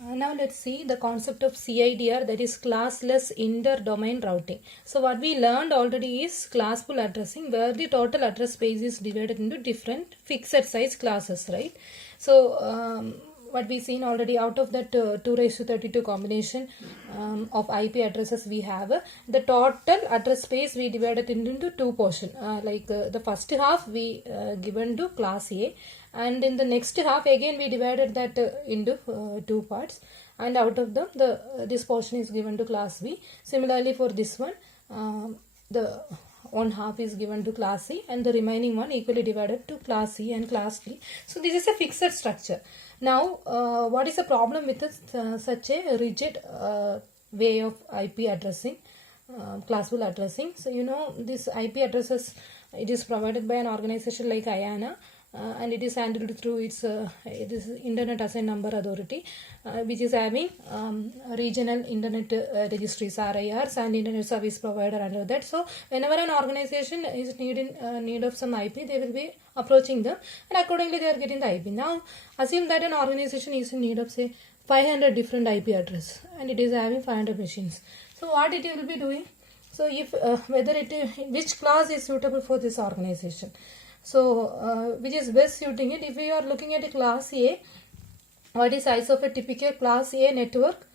Now let's see the concept of CIDR, that is classless inter-domain routing. So what we learned already is classful addressing, where the total address space is divided into different fixed size classes, right? So what we seen already, out of that 2 raised to 32 combination of IP addresses we have, the total address space we divided into two portions. The first half we given to class A, and in the next half again we divided that into two parts, and out of them this portion is given to class B. Similarly for this one, the one half is given to class C and the remaining one equally divided to class C and class D. So this is a fixed structure. Now what is the problem with this, such a rigid way of IP addressing, classful addressing? So you know, this IP addresses, it is provided by an organization like IANA, and it is handled through its this Internet Assigned Number Authority, which is having regional internet registries, RIRs, and internet service provider under that. So whenever an organization is need of some IP, they will be approaching them, and accordingly they are getting the IP. Now assume that an organization is in need of say 500 different IP address, and it is having 500 machines. So what it will be doing? So if which class is suitable for this organization? So which is best suiting it? If we are looking at a class A, what is size of a typical class A network?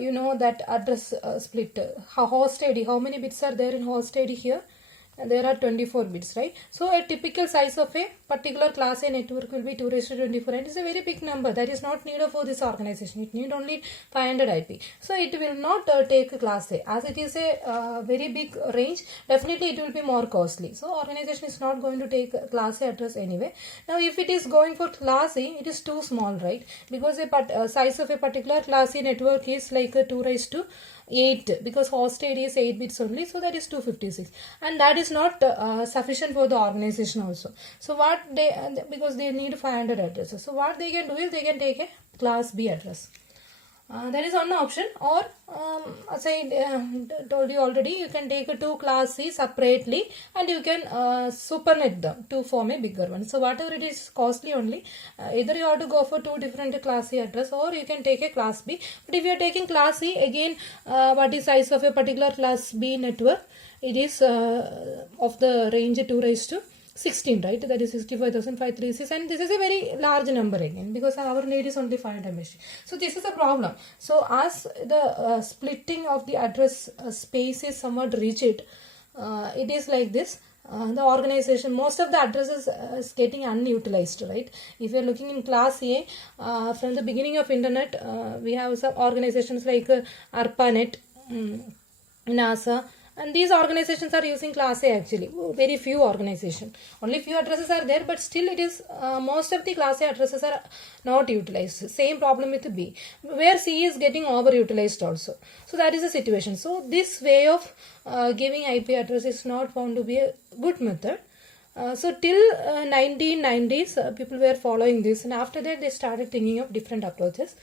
You know that address split, host ID, how many bits are there in host ID here? And there are 24 bits, right? So a typical size of a particular class A network will be 2 raised to 24, and it's a very big number. That is not needed for this organization. It need only 500 IP. So it will not take class A. As it is a very big range, definitely it will be more costly. So organization is not going to take class A address anyway. Now if it is going for class A, it is too small, right? Because a size of a particular class A network is like 2 raised to 8, because host ID is 8 bits only, so that is 256, and that is not sufficient for the organization also. So what they, because they need 500 addresses, so what they can do is they can take a class B address. That is one option. Or as I told you already, you can take two class C separately and you can supernet them to form a bigger one. So whatever it is costly only, either you have to go for two different class C address, or you can take a class B. But if you are taking class C, again what is size of a particular class B network? It is of the range 2 raised to 16, right? That is 65,536, and this is a very large number again, because our need is only 500 machine. So this is a problem. So as the splitting of the address space is somewhat rigid, it is like this. The organization, most of the addresses is getting unutilized, right? If you are looking in class A, from the beginning of internet, we have some organizations like ARPANET, NASA, and these organizations are using class A actually. Very few organizations. Only few addresses are there, but still it is most of the class A addresses are not utilized. Same problem with B, where C is getting overutilized also. So that is the situation. So this way of giving IP address is not found to be a good method. So till 1990s, people were following this, and after that they started thinking of different approaches.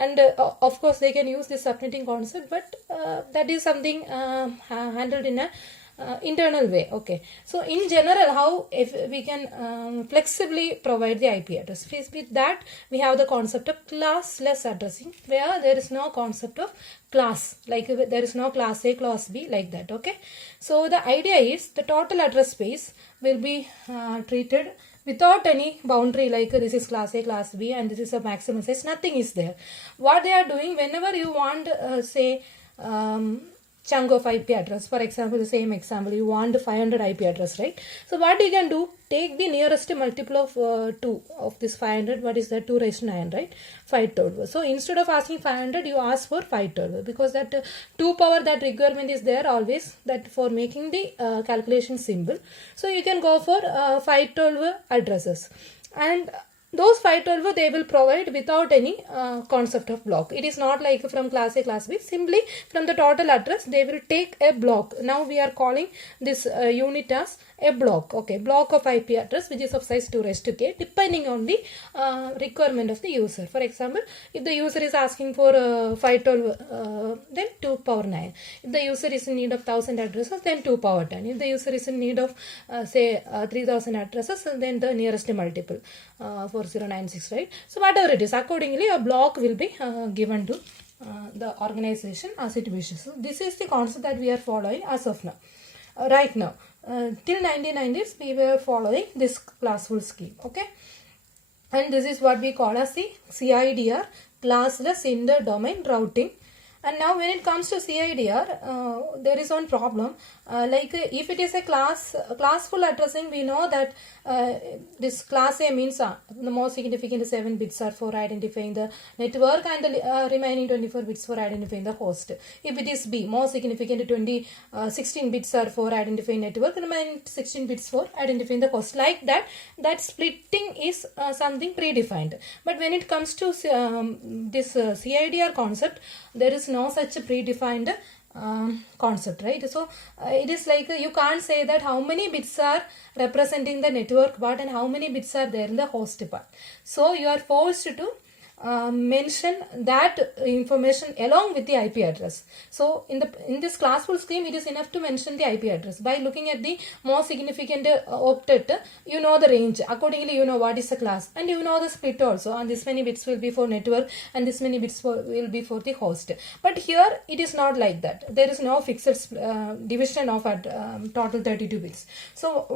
And of course they can use this subnetting concept, but that is something handled in a internal way. Okay, so in general, how if we can flexibly provide the IP address? With that, we have the concept of classless addressing, where there is no concept of class, like there is no class A, class B, like that. Okay, so the idea is the total address space will be treated without any boundary, like this is class A, class B, and this is a maximum size. Nothing is there. What they are doing, whenever you want say chunk of IP address, for example, the same example, you want 500 IP address, right? So what you can do, take the nearest multiple of 2 of this 500. What is that? 2 raised to 9, right? 512. So instead of asking 500, you ask for 512, because that 2 power, that requirement is there always, that for making the calculation simple. So you can go for 512 addresses, and those 512 they will provide without any concept of block. It is not like from class A, class B. Simply from the total address they will take a block. Now we are calling this unit as a block. Okay, block of IP address which is of size 2 raised to k, depending on the requirement of the user. For example, if the user is asking for 512, then 2 power 9. If the user is in need of 1000 addresses, then 2 power 10. If the user is in need of say 3000 addresses, then the nearest multiple. 4096, right? So whatever it is, accordingly a block will be given to the organization as it wishes. So this is the concept that we are following as of now. Right now, till 1990s we were following this classful scheme, okay? And this is what we call as the CIDR, classless inter-domain routing. And now when it comes to CIDR, there is one problem. If it is a classful addressing, we know that this class A means the most significant 7 bits are for identifying the network and the remaining 24 bits for identifying the host. If it is B, most significant 16 bits are for identifying network, remaining 16 bits for identifying the host. Like that, that splitting is something predefined. But when it comes to this CIDR concept, there is no such predefined concept, right? So it is like you can't say that how many bits are representing the network part and how many bits are there in the host part. So you are forced to mention that information along with the IP address. So in this classful scheme, it is enough to mention the IP address. By looking at the most significant octet, you know the range. Accordingly, you know what is the class, and you know the split also. And this many bits will be for network, and this many bits will be for the host. But here it is not like that. There is no fixed division of total 32 bits. So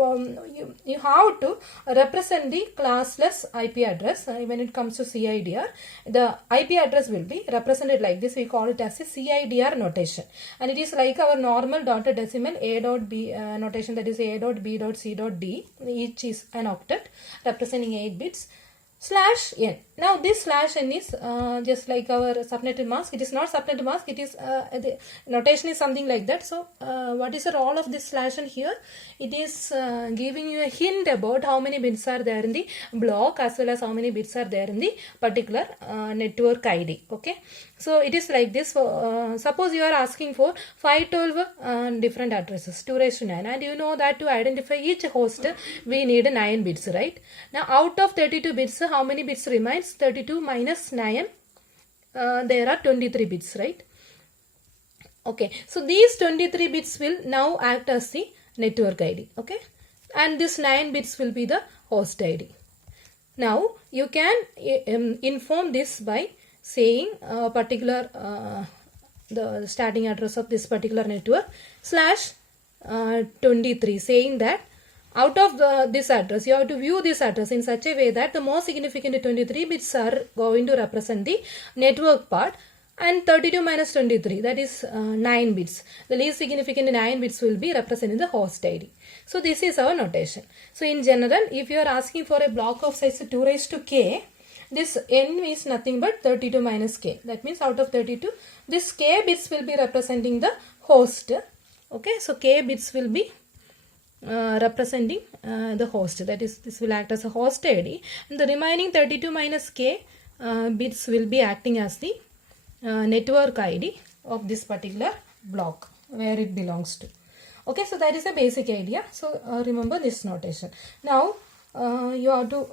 you have to represent the classless IP address when it comes to CIDR. The IP address will be represented like this. We call it as a CIDR notation, and it is like our normal dotted decimal A dot B notation, that is A dot B dot C dot D. Each is an octet representing 8 bits. /n. Now this /n is just like our subnet mask. It is not subnet mask. It is the notation is something like that. So what is the role of this /n here? It is giving you a hint about how many bits are there in the block, as well as how many bits are there in the particular network ID. Okay. So it is like this. Suppose you are asking for 512 different addresses, 2 raised to 9, and you know that to identify each host we need 9 bits, right? Now out of 32 bits, how many bits remains? 32 minus 9, there are 23 bits, right? Okay, so these 23 bits will now act as the network ID, okay? And this 9 bits will be the host ID. Now you can inform this by saying a particular the starting address of this particular network /23, saying that out of this address, you have to view this address in such a way that the most significant 23 bits are going to represent the network part, and 32 minus 23, that is 9 bits. The least significant 9 bits will be representing the host ID. So this is our notation. So in general, if you are asking for a block of size 2 raised to k, this n is nothing but 32 minus k. That means out of 32, this k bits will be representing the host. Okay, so k bits will be representing the host. That is, this will act as a host ID. And the remaining 32 minus k bits will be acting as the network ID of this particular block where it belongs to. Okay, so that is a basic idea. So remember this notation. Now you have to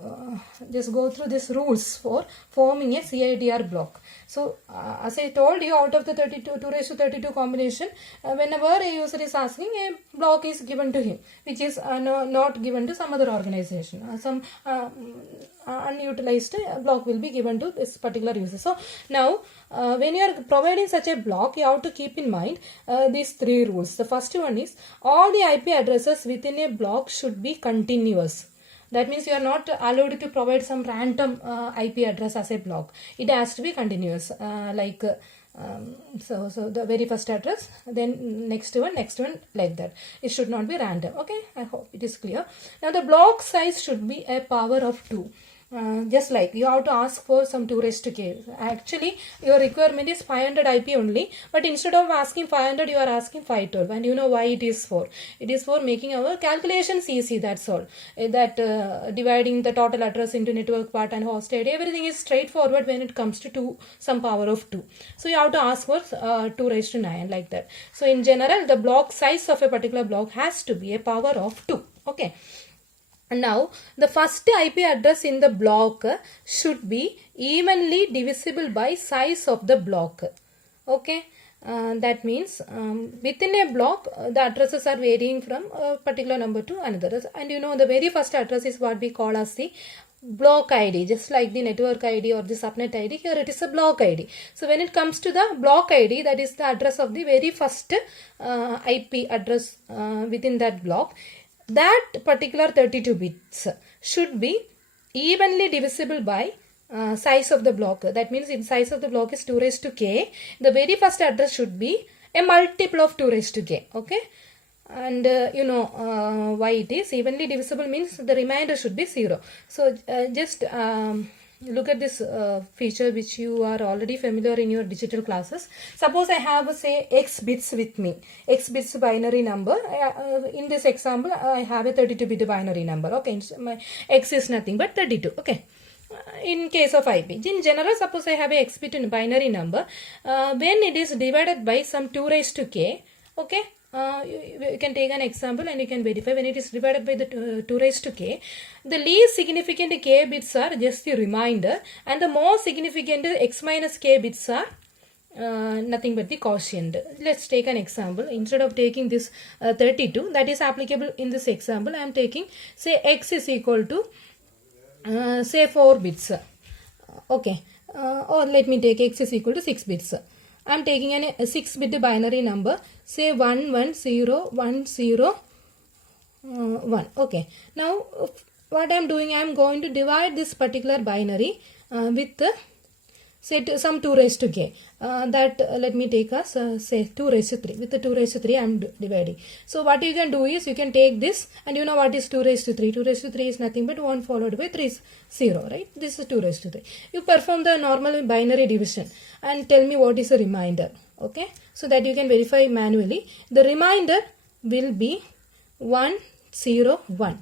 just go through these rules for forming a CIDR block. So as I told you, out of the 2 raised to 32 combination, whenever a user is asking, a block is given to him, which is not given to some other organization. Some unutilized block will be given to this particular user. So now when you are providing such a block, you have to keep in mind these 3 rules. The first one is all the IP addresses within a block should be continuous. That means you are not allowed to provide some random IP address as a block. It has to be continuous. So the very first address, then next one, like that. It should not be random. Okay, I hope it is clear. Now the block size should be a power of 2. Just like you have to ask for some 2 raised to k. Actually, your requirement is 500 IP only, but instead of asking 500, you are asking 512, and you know why it is for. It is for making our calculations easy, that's all. That dividing the total address into network part and host ID, everything is straightforward when it comes to some power of 2. So you have to ask for 2 raised to 9, like that. So in general, the block size of a particular block has to be a power of 2. Okay. Now, the first IP address in the block should be evenly divisible by size of the block. Okay, that means within a block, the addresses are varying from a particular number to another. And you know, the very first address is what we call as the block ID, just like the network ID or the subnet ID. Here it is a block ID. So when it comes to the block ID, that is the address of the very first IP address within that block. That particular 32 bits should be evenly divisible by size of the block. That means if size of the block is 2 raised to k, the very first address should be a multiple of 2 raised to k. Okay. And why it is evenly divisible means the remainder should be 0. So just look at this feature which you are already familiar in your digital classes. Suppose I have say x bits with me, x bits binary number. In this example I have a 32-bit binary number. Okay, so my x is nothing but 32. Okay. In case of IP, in general, suppose I have a x bit in binary number. When it is divided by some 2 raised to k, okay, you can take an example and you can verify. When it is divided by the 2 raised to k, the least significant k bits are just the remainder, and the most significant x minus k bits are nothing but the quotient. Let's take an example. Instead of taking this 32 that is applicable in this example, I am taking say x is equal to say 4 bits. Okay, or let me take x is equal to 6 bits. I am taking a 6-bit binary number, say 110101. Okay, now what I am doing, I am going to divide this particular binary with say some 2 raised to k. Let me take as say 2 raised to 3. With the 2 raised to 3 I am dividing. So what you can do is you can take this, and you know what is 2 raised to 3. 2 raised to 3 is nothing but 1 followed by 3 is 0, right? This is 2 raised to 3. You perform the normal binary division and tell me what is the remainder. Okay, so that you can verify manually. The remainder will be 101.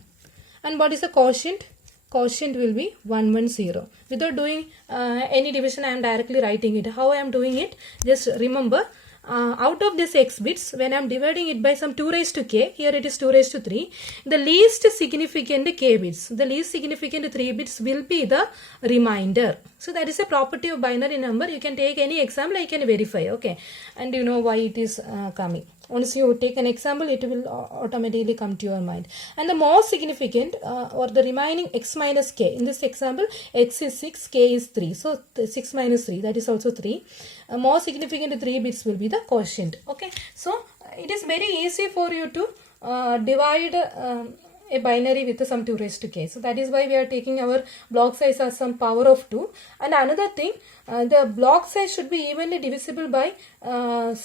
And what is the quotient? Quotient will be 110. Without doing any division, I am directly writing it. How I am doing it? Just remember, out of this x bits, when I am dividing it by some 2 raised to k, here it is 2 raised to 3, the least significant k bits, the least significant 3 bits will be the remainder. So that is a property of binary number. You can take any example, I can verify. Okay, and you know why it is coming. Once you take an example, it will automatically come to your mind. And the most significant or the remaining x minus k. In this example, x is 6, k is 3. So 6 minus 3, that is also 3. More significant 3 bits will be the quotient. Okay, so it is very easy for you to divide a binary with some 2 raised to k. So that is why we are taking our block size as some power of 2. And another thing, the block size should be evenly divisible by the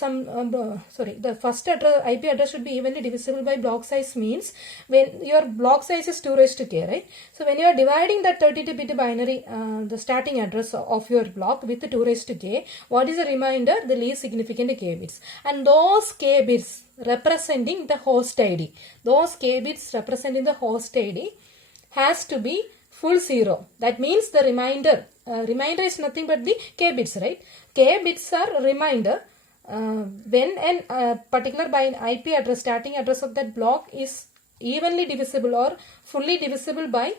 first IP address should be evenly divisible by block size means when your block size is 2 raised to k, right? So when you are dividing that 32-bit binary, the starting address of your block with 2 raised to k, what is the remainder? The least significant k bits. And those k bits representing the host ID, those k bits representing the host ID has to be full 0. That means the remainder is nothing but the k bits, right? K bits are remainder when a particular IP address, starting address of that block is evenly divisible or fully divisible by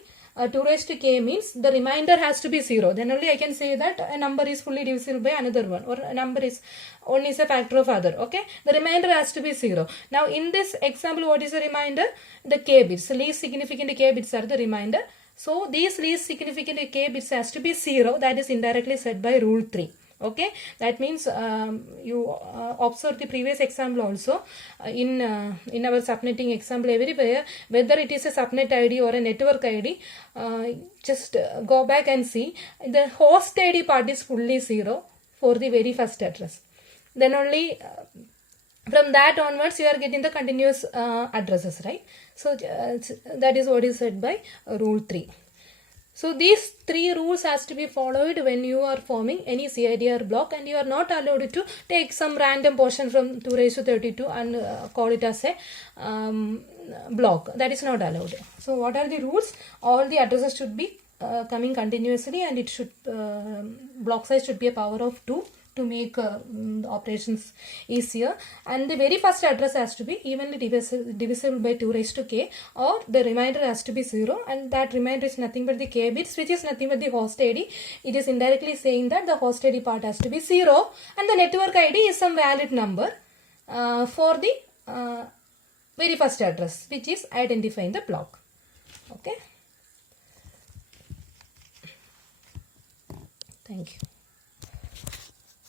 2 raised to k means the remainder has to be 0. Then only I can say that a number is fully divisible by another one, or a number is one is a factor of other. Okay, the remainder has to be 0. Now in this example, what is the remainder? The k bits. The least significant k bits are the remainder. So these least significant k bits has to be 0. That is indirectly said by rule 3. Okay, that means you observe the previous example also. In our subnetting example everywhere, whether it is a subnet ID or a network ID, just go back and see the host ID part is fully 0 for the very first address. Then only from that onwards you are getting the continuous addresses, right? So that is what is said by rule 3. So these 3 rules has to be followed when you are forming any CIDR block, and you are not allowed to take some random portion from 2 raised to 32 and call it as a block. That is not allowed. So what are the rules? All the addresses should be coming continuously, and it should block size should be a power of 2 to make operations easier, and the very first address has to be evenly divisible by 2 raised to k, or the remainder has to be 0, and that remainder is nothing but the k bits, which is nothing but the host ID. It is indirectly saying that the host ID part has to be 0, and the network ID is some valid number for the very first address, which is identifying the block. Okay. Thank you.